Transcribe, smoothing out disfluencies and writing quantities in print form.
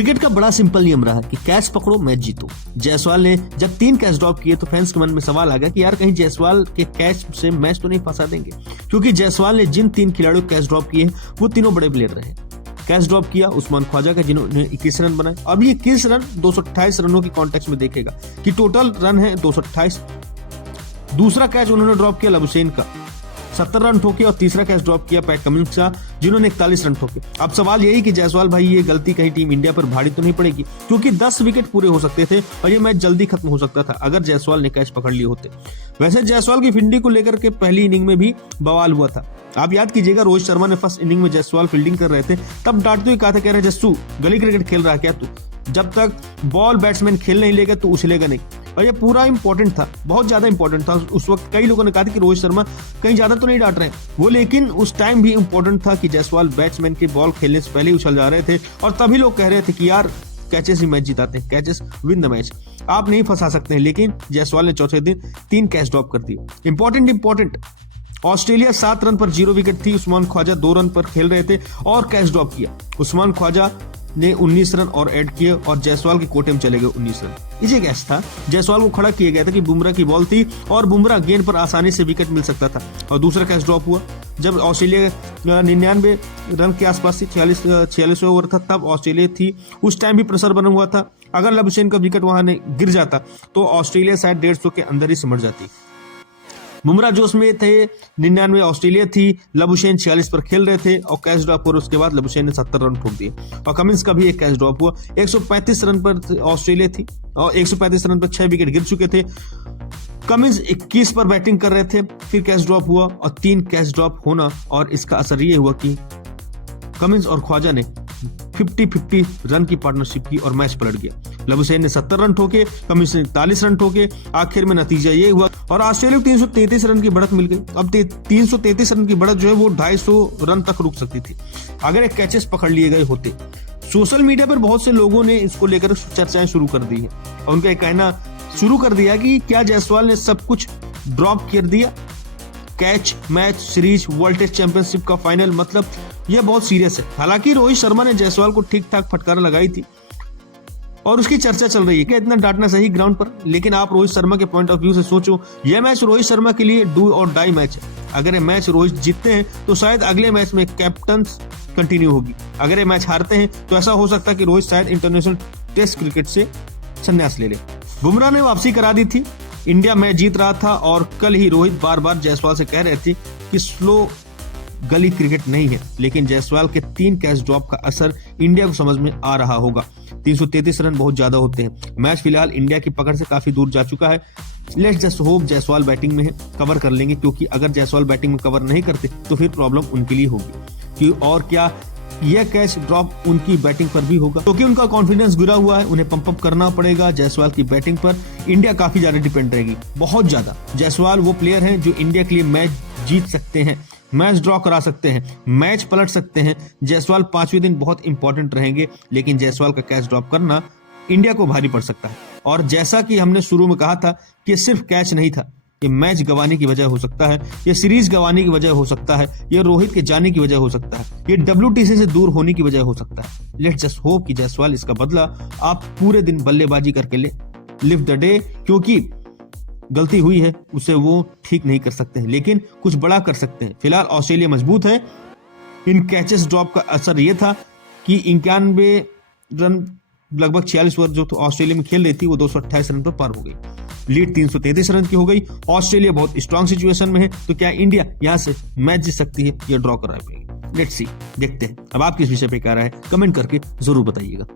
Cricket का बड़ा simple नियम रहा कि कैच पकड़ो मैच जीतो। जायसवाल ने जब 3 कैच ड्रॉप किए तो फैंस के मन में सवाल आ गया कि यार कहीं जायसवाल के कैच से मैच तो नहीं फंसा देंगे, क्योंकि जायसवाल ने जिन 3 खिलाड़ियों कैच ड्रॉप किए वो तीनों बड़े प्लेयर रहे। कैच ड्रॉप किया उस्मान ख्वाजा का, जिन्होंने 21 रन बनाए। अब ये 21 रन 228 रनों की कॉन्टेक्स्ट में देखेगा कि टोटल रन है 228। दूसरा कैच उन्होंने ड्रॉप किया लबुशेन का, 70 रन ठोके, और तीसरा कैच ड्रॉप किया पैट कमिंस का, जिन्होंने 41 रन ठोके। अब सवाल यही कि जायसवाल भाई ये गलती कहीं टीम इंडिया पर भारी तो नहीं पड़ेगी, क्योंकि 10 विकेट पूरे हो सकते थे और ये मैच जल्दी खत्म हो सकता था अगर जायसवाल ने कैच पकड़ लिए होते। वैसे जायसवाल की फील्डिंग को लेकर के पहली इनिंग में भी बवाल हुआ था। आप याद कीजिएगा, रोहित शर्मा ने फर्स्ट इनिंग में जायसवाल फील्डिंग कर रहे थे, तब डांटते हुए कहा था, कह रहे जस्सू गली क्रिकेट खेल रहा है क्या तू, जब तक बॉल बैट्समैन खेल नहीं लेगा तो उछलेगा नहीं। और ये पूरा इंपॉर्टेंट था, बहुत ज्यादा इंपॉर्टेंट था। उस वक्त कई लोगों ने कहा था कि रोहित शर्मा कहीं ज्यादा तो नहीं डांट रहे हैं वो, लेकिन उस टाइम भी इंपॉर्टेंट था कि जायसवाल बैट्समैन के बॉल खेलने से पहले ही उछल जा रहे थे, और तभी लोग कह रहे थे कि यार कैचेस ही मैच जिताते हैं, कैचेस विन द मैच, आप नहीं फंसा सकते हैं। लेकिन जायसवाल ने चौथे दिन 3 कैच ड्रॉप कर दिए। इंपॉर्टेंट ऑस्ट्रेलिया 7 रन पर 0 विकेट थी। उस्मान ख्वाजा 2 रन पर खेल रहे थे और कैच ड्रॉप किया। उस्मान ख्वाजा ने 19 रन और ऐड किए और जायसवाल के कोटे में चले गए 19 रन। इसे कैच था, जायसवाल को खड़ा किया गया था कि बुमराह की बॉल थी और बुमराह गेंद पर आसानी से विकेट मिल सकता था। और दूसरा कैच ड्रॉप हुआ जब ऑस्ट्रेलिया 99 रन के आसपास थी, 46 ओवर था, तब ऑस्ट्रेलिया थी। उस टाइम भी प्रेशर बना हुआ था, अगर लबुशेन का विकेट वहां गिर जाता तो ऑस्ट्रेलिया शायद 150 के अंदर ही सिमट जाती। बुमराह जोश में थे, 99 ऑस्ट्रेलिया थी, लबुशेन 46 पर खेल रहे थे और कैच ड्रॉप और उसके बाद लबुशेन ने 70 रन ठोक दिए। और कमिंस का भी एक कैच ड्रॉप हुआ। 135 रन पर ऑस्ट्रेलिया थी और 135 रन पर 6 विकेट गिर चुके थे। कमिंस 21 पर बैटिंग कर रहे थे, फिर कैच ड्रॉप हुआ और 3 कैच ड्रॉप होना, और इसका असर ये हुआ कि कमिंस और ख्वाजा ने 50-50 रन की पार्टनरशिप की और मैच पलट गया। लबुशेन ने 70 रन ठोके, कमिंस ने 41 रन ठोके। आखिर में नतीजा ये हुआ और ऑस्ट्रेलिया को 333 रन की बढ़त मिल गई। अब 333 रन की बढ़त जो है वो 250 रन तक रुक सकती थी अगर एक कैचेस पकड़ लिए गए होते। सोशल मीडिया पर बहुत से लोगों ने इसको लेकर चर्चाएं शुरू कर दी है और उनका कहना शुरू कर दिया कि क्या जायसवाल ने सब कुछ ड्रॉप कर दिया, catch, match, series, world test championship का फाइनल, मतलब यह बहुत सीरियस है। हालांकि रोहित शर्मा ने जायसवाल को ठीक ठाक फटकार लगाई थी और उसकी चर्चा चल रही है कि इतना डांटना सही ग्राउंड पर, लेकिन आप रोहित शर्मा के पॉइंट ऑफ व्यू से सोचो, यह मैच रोहित शर्मा के लिए डू और डाई मैच है। अगर ये मैच रोहित जीतते हैं तो शायद अगले मैच में कैप्टन कंटिन्यू होगी। अगर ये मैच हारते हैं तो ऐसा हो सकता है कि रोहित शायद इंटरनेशनल टेस्ट क्रिकेट से संन्यास ले ले। बुमराह ने वापसी करा दी थी, इंडिया मैच जीत रहा था और कल ही रोहित बार बार जायसवाल से कह रहे थे कि स्लो गली क्रिकेट नहीं है, लेकिन जायसवाल के 3 कैच ड्रॉप का असर इंडिया को समझ में आ रहा होगा। 333 रन बहुत ज्यादा होते हैं। मैच फिलहाल इंडिया की पकड़ से काफी दूर जा चुका है। Let's just hope Jaiswal batting में है, कवर कर लेंगे, क्योंकि अगर जायसवाल बैटिंग में कवर नहीं करते तो फिर प्रॉब्लम उनके लिए होगी। और क्या यह कैच ड्रॉप उनकी बैटिंग पर भी होगा, क्योंकि उनका कॉन्फिडेंस गिरा हुआ है, उन्हें पंप अप करना पड़ेगा। जायसवाल की बैटिंग पर इंडिया काफी ज्यादा डिपेंड रहेगी, बहुत ज्यादा। जायसवाल वो प्लेयर हैं जो इंडिया के लिए मैच जीत सकते हैं, मैच ड्रॉ करा सकते हैं, मैच पलट सकते हैं। जायसवाल 5वें दिन बहुत इंपॉर्टेंट रहेंगे, लेकिन जायसवाल का कैच ड्रॉप करना इंडिया को भारी पड़ सकता है। और जैसा कि हमने शुरू में कहा था कि सिर्फ कैच नहीं था, ये मैच गंवाने की वजह हो सकता है, ये सीरीज गंवाने की वजह हो सकता है, ये रोहित के जाने की वजह हो सकता है, ये WTC से दूर होने की वजह हो सकता है। लेट्स जस्ट होप कि जायसवाल इसका बदला आप पूरे दिन बल्लेबाजी करके लिव द डे, क्योंकि गलती हुई है उसे वो ठीक नहीं कर सकते हैं, लेकिन कुछ बड़ा कर सकते हैं। फिलहाल ऑस्ट्रेलिया मजबूत है। इन कैचेस ड्रॉप का असर यह था कि 91 रन लगभग 46 ओवर जो ऑस्ट्रेलिया में खेल रही थी वो 228 रन पर पार हो गई। लीड 333 रन की हो गई। ऑस्ट्रेलिया बहुत स्ट्रांग सिचुएशन में है, तो क्या इंडिया यहां से मैच जीत सकती है या ड्रॉ करा पाएगी? लेट्स सी, देखते हैं। अब आप किस विषय पे कह रहा है कमेंट करके जरूर बताइएगा।